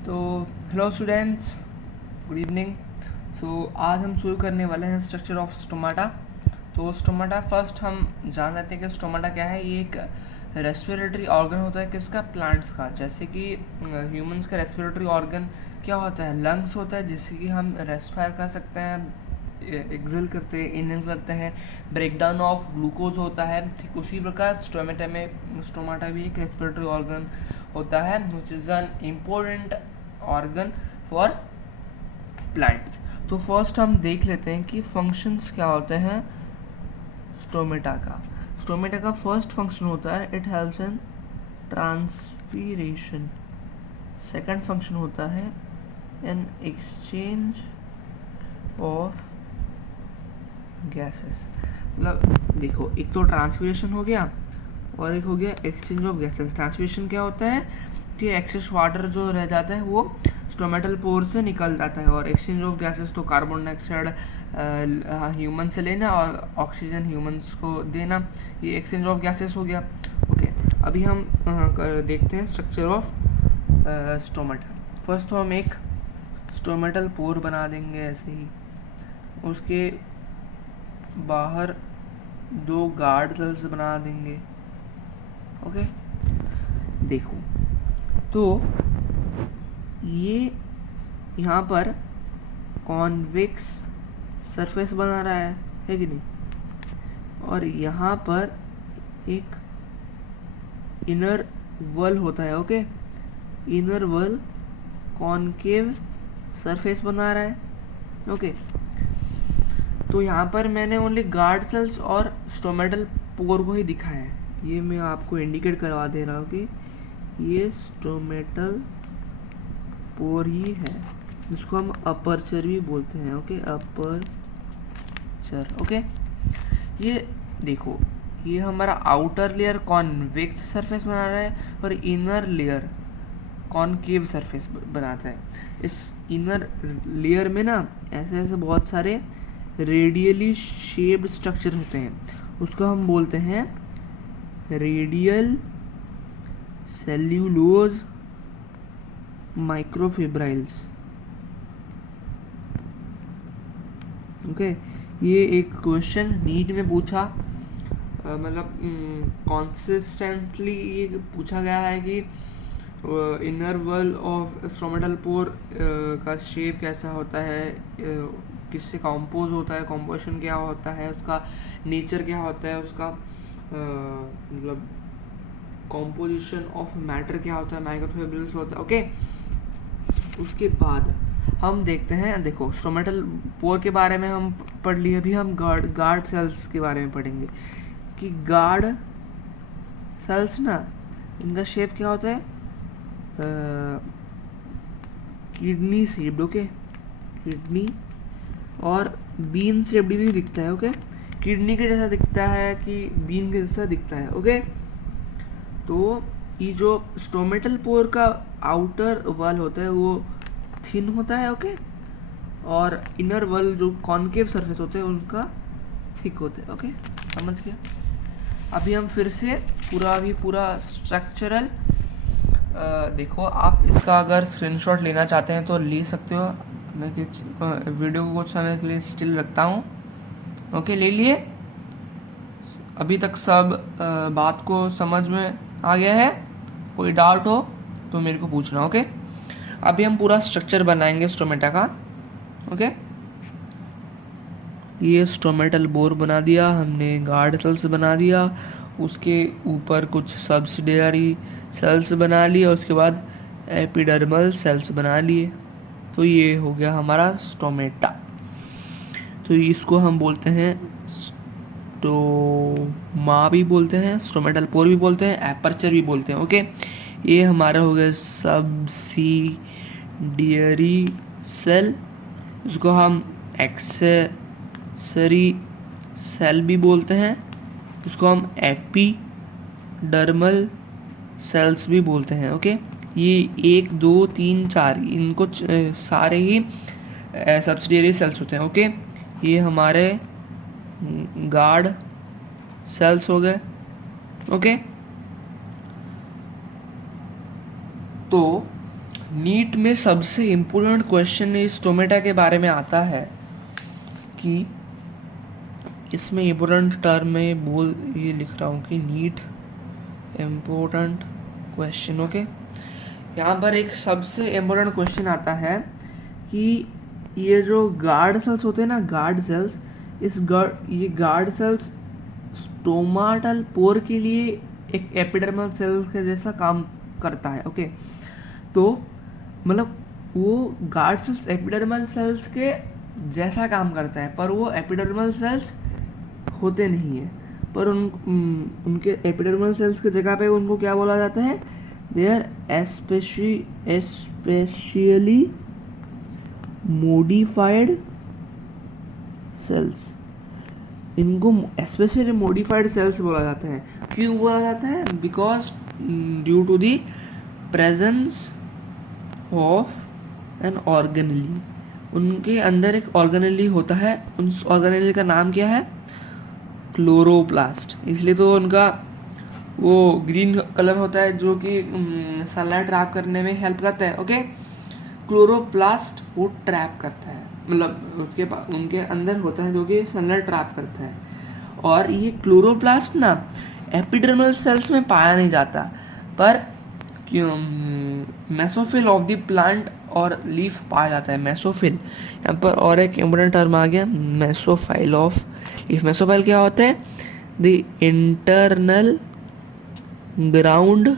तो hello students, good evening. आज हम शुरू करने वाले हैं स्ट्रक्चर ऑफ स्टोमाटा। तो स्टोमाटा फर्स्ट हम जान लेते हैं कि स्टोमाटा क्या है। ये एक रेस्पिरेटरी ऑर्गन होता है किसका, प्लांट्स का। जैसे कि ह्यूमंस का रेस्पिरेटरी ऑर्गन क्या होता है, लंग्स होता है, जिससे कि हम रेस्पायर कर सकते हैं, एक्सेल करते हैं, इनहेल करते हैं। ब्रेकडाउन ऑफ ग्लूकोज होता है। ठीक उसी प्रकार स्टोमाटा भी एक रेस्पिरेटरी ऑर्गन होता है, which is an important organ for plants. तो फर्स्ट हम देख लेते हैं कि फंक्शंस क्या होते हैं स्टोमेटा का। स्टोमेटा का फर्स्ट फंक्शन होता है it helps in transpiration. Second function होता है इन एक्सचेंज ऑफ गैसेस। मतलब देखो, एक तो ट्रांसपीरेशन हो गया और एक हो गया एक्सचेंज ऑफ गैसेस। ट्रांसपीरेशन क्या होता है कि एक्सेस वाटर जो रह जाता है वो स्टोमेटल पोर से निकल जाता है, और एक्सचेंज ऑफ गैसेस तो कार्बन डाइऑक्साइड ह्यूमन से लेना और ऑक्सीजन ह्यूमंस को देना, ये एक्सचेंज ऑफ गैसेस हो गया। ओके, अभी हम देखते हैं स्ट्रक्चर ऑफ स्टोमेटा। फर्स्ट तो हम एक स्टोमेटल पोर बना देंगे ऐसे ही, उसके बाहर दो गार्ड सेल्स बना देंगे। ओके, देखो तो ये यहाँ पर कॉन्वेक्स सरफेस बना रहा है कि नहीं, और यहाँ पर एक इनर वॉल होता है। Okay, inner wall concave surface बना रहा है। ओके, तो यहाँ पर मैंने ओनली गार्ड सेल्स और स्टोमेटल पोर को ही दिखाया है। ये मैं आपको इंडिकेट करवा दे रहा हूँ कि ये स्टोमेटल पोर ही है, जिसको हम अपर्चर भी बोलते हैं। Okay, aperture. ओके, ये देखो, ये हमारा आउटर लेयर कॉन्वेक्स सरफेस बना रहा है और इनर लेयर कॉनकेव सरफेस बनाता है। इस इनर लेयर में ना ऐसे ऐसे बहुत सारे रेडियली शेप्ड स्ट्रक्चर होते हैं, उसको हम बोलते हैं रेडियल सेल्यूलोज माइक्रोफिब्राइल्स। ओके, ये एक क्वेश्चन नीट में पूछा, मतलब कॉन्सिस्टेंटली ये पूछा गया है कि inner wall of stomatal pore का शेप कैसा होता है, किससे कंपोज होता है, कंपोजिशन क्या होता है, उसका नेचर क्या होता है, उसका मतलब कंपोजिशन ऑफ मैटर क्या होता है, माइक्रोफिब्रिल्स होता है। ओके, उसके बाद हम देखते हैं, देखो स्टोमेटल पोर के बारे में हम पढ़ लिए, अभी हम गार्ड सेल्स के बारे में पढ़ेंगे कि गार्ड सेल्स ना, इनका शेप क्या होता है, किडनी शेप्ड। ओके, किडनी और बीन शेप्ड भी दिखता है। ओके, किडनी के जैसा दिखता है कि बीन के जैसा दिखता है। ओके, तो ये जो स्टोमेटल पोर का आउटर वॉल होता है वो थिन होता है। ओके, और इनर वॉल जो कॉनकेव सरफेस होते हैं उनका थिक होता है। ओके, समझ गया। अभी हम फिर से पूरा स्ट्रक्चरल देखो, आप इसका अगर स्क्रीनशॉट लेना चाहते हैं तो ले सकते हो। मैं वीडियो को कुछ समय के लिए स्टिल रखता हूँ। ओके, ले लिए। अभी तक सब बात को समझ में आ गया है? कोई डाउट हो तो मेरे को पूछना। ओके, अभी हम पूरा स्ट्रक्चर बनाएंगे स्टोमेटा का। ओके, ये स्टोमेटल बोर बना दिया हमने, गार्ड सेल्स बना दिया, उसके ऊपर कुछ सब्सिडियरी सेल्स बना लिए, उसके बाद एपिडर्मल सेल्स बना लिए। तो ये हो गया हमारा स्टोमेटा। तो इसको हम बोलते हैं स्टोमा भी बोलते हैं, स्टोमेटल पोर भी बोलते हैं, एपर्चर भी बोलते हैं। ओके, ये हमारा हो गया सब्सिडियरी सेल, इसको हम एक्सेसरी सेल भी बोलते हैं, इसको हम एपिडर्मल सेल्स भी बोलते हैं। ओके, ये 1 2 3 4 इनको सारे ही सब्सिडियरी सेल्स होते हैं। ओके, ये हमारे गार्ड सेल्स हो गए। ओके, तो नीट में सबसे इम्पोर्टेंट क्वेश्चन इस स्टोमेटा के बारे में आता है कि इसमें इम्पोर्टेंट टर्म में बोल ये लिख रहा हूँ कि नीट इम्पोर्टेंट क्वेश्चन। ओके, यहाँ पर एक सबसे इम्पोर्टेंट क्वेश्चन आता है कि ये जो गार्ड सेल्स होते हैं ना, गार्ड सेल्स, ये गार्ड सेल्स स्टोमाटल पोर के लिए एक एपिडर्मल सेल के जैसा काम करता है। ओके, तो मतलब वो गार्ड सेल्स एपिडर्मल सेल्स के जैसा काम करता है, पर वो एपिडर्मल सेल्स होते नहीं है, पर उनके एपिडर्मल सेल्स की जगह पे उनको क्या बोला जाता है, they are specially modified cells. इनको स्पेशली मोडिफाइड सेल्स बोला जाता है। क्यों बोला जाता है? Because due to the presence of an organelle. उनके अंदर एक ऑर्गेनेली होता है, उस ऑर्गेनेली का नाम क्या है? क्लोरोप्लास्ट। इसलिए तो उनका वो ग्रीन कलर होता है जो कि सनलाइट ट्रैप करने में हेल्प करता है। ओके, क्लोरोप्लास्ट वो ट्रैप करता है, मतलब उनके अंदर होता है जो कि सनलाइट ट्रैप करता है। और ये क्लोरोप्लास्ट ना एपिडर्मल सेल्स में पाया नहीं जाता, पर मेसोफिल ऑफ द प्लांट और लीफ पाया जाता है। मेसोफिल, यहाँ पर और एक इम्पोर्टेंट टर्म आ गया, मेसोफाइल ऑफ लीफ। मेसोफाइल क्या होता है? द इंटरनल ग्राउंड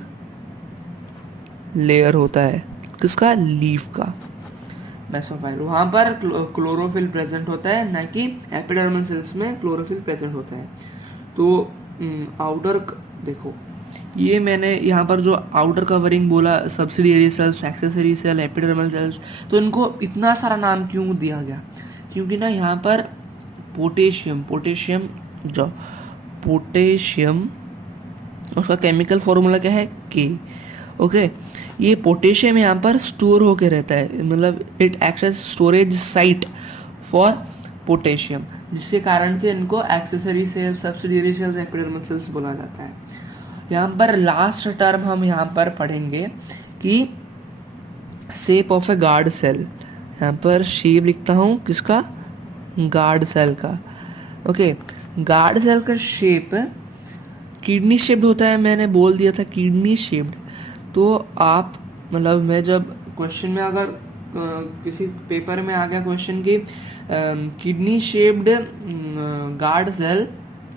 लेयर होता है किसका? लीफ का। मेसोफाइल, वहाँ पर क्लोरोफिल प्रेजेंट होता है, ना कि एपिडर्मल सेल्स में क्लोरोफिल प्रेजेंट होता है। तो आउटर देखो, ये मैंने यहाँ पर जो आउटर कवरिंग बोला, subsidiary cells, accessory cell, epidermal cells, तो इनको इतना सारा नाम क्यों दिया गया? क्योंकि ना यहाँ पर पोटेशियम उसका केमिकल फॉर्मूला क्या है? के। ओके, ये पोटेशियम यहाँ पर स्टोर होके रहता है, मतलब it acts as storage site for potassium, जिसके कारण से इनको accessory cells, subsidiary cells, epidermal cells बोला जाता है। यहाँ पर लास्ट टर्म हम यहाँ पर पढ़ेंगे कि shape of a guard cell. यहाँ पर शेप लिखता हूँ किसका? गार्ड सेल का। ओके, गार्ड सेल का शेप किडनी शेप्ड होता है, मैंने बोल दिया था किडनी शेप्ड। तो आप मतलब मैं जब क्वेश्चन में अगर किसी पेपर में आ गया क्वेश्चन की किडनी शेप्ड गार्ड सेल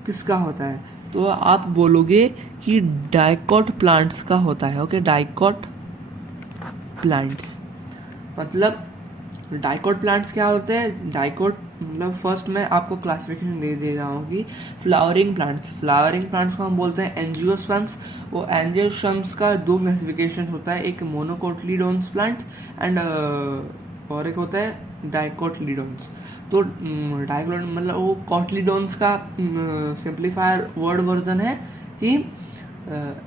किसका होता है, तो आप बोलोगे कि डाइकोट प्लांट्स का होता है। ओके, डाइकोट प्लांट्स, मतलब डाइकोट प्लांट्स क्या होते हैं? डाइकोट मतलब फर्स्ट मैं आपको क्लासिफिकेशन दे रहा हूँ कि फ्लावरिंग प्लांट्स को हम बोलते हैं एंजियोस्पर्म्स। वो एंजियोस्पर्म्स का दो क्लासिफिकेशन होता है, एक मोनोकोटिलीडोन्स प्लांट एंड और एक होता है डाइकोटिलीडोन्स। तो डाइकोट मतलब वो कोटिलीडोन्स का सिंप्लीफायर वर्ड वर्जन है कि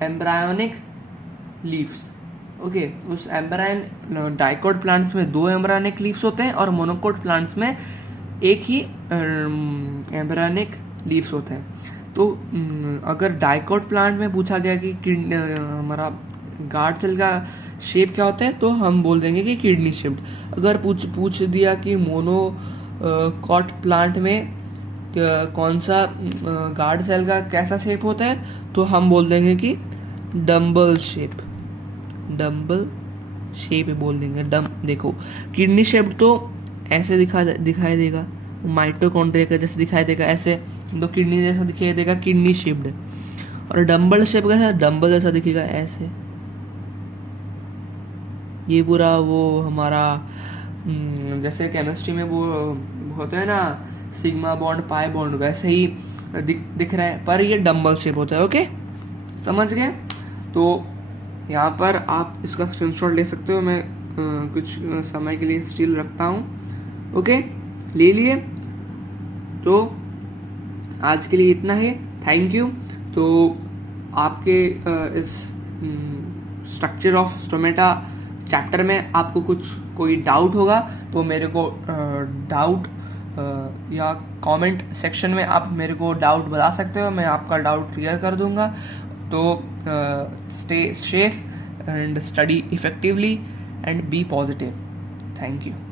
एम्ब्रायोनिक लीव्स। ओके, उस एम्ब्रायन डाइकोट प्लांट्स में दो एम्ब्रायोनिक लीव्स होते हैं और मोनोकोट प्लांट्स में एक ही एम्ब्रायोनिक लीव्स होते हैं। तो अगर डाइकोट प्लांट में पूछा गया कि हमारा गार्ड सेल का शेप क्या होता है, तो हम बोल देंगे कि किडनी शेप्ड। अगर पूछ दिया कि मोनोकोट प्लांट में कौन सा गार्ड सेल का कैसा शेप होता है, तो हम बोल देंगे कि डम्बल शेप बोल देंगे। देखो, किडनी शेप्ड तो ऐसे दिखाई देगा, माइटोकॉन्ड्रिया का जैसे दिखाई देगा, ऐसे तो किडनी जैसा दिखाई देगा, किडनी शेप्ड। और डम्बल शेप कैसा? डम्बल जैसा दिखेगा, ऐसे। ये पूरा वो हमारा जैसे केमिस्ट्री में वो होता है ना, सिग्मा बॉन्ड, पाई बॉन्ड, वैसे ही दिख रहा है, पर ये डम्बल शेप होता है। ओके, समझ गए? तो यहाँ पर आप इसका स्क्रीनशॉट ले सकते हो, मैं कुछ समय के लिए स्टिल रखता हूँ। ओके, ले लिए? तो आज के लिए इतना ही, थैंक यू। तो आपके इस स्ट्रक्चर ऑफ स्टोमेटा चैप्टर में आपको कोई डाउट होगा तो मेरे को डाउट या कमेंट सेक्शन में आप मेरे को डाउट बता सकते हो, मैं आपका डाउट क्लियर कर दूंगा। तो stay safe and study effectively and be positive. Thank you.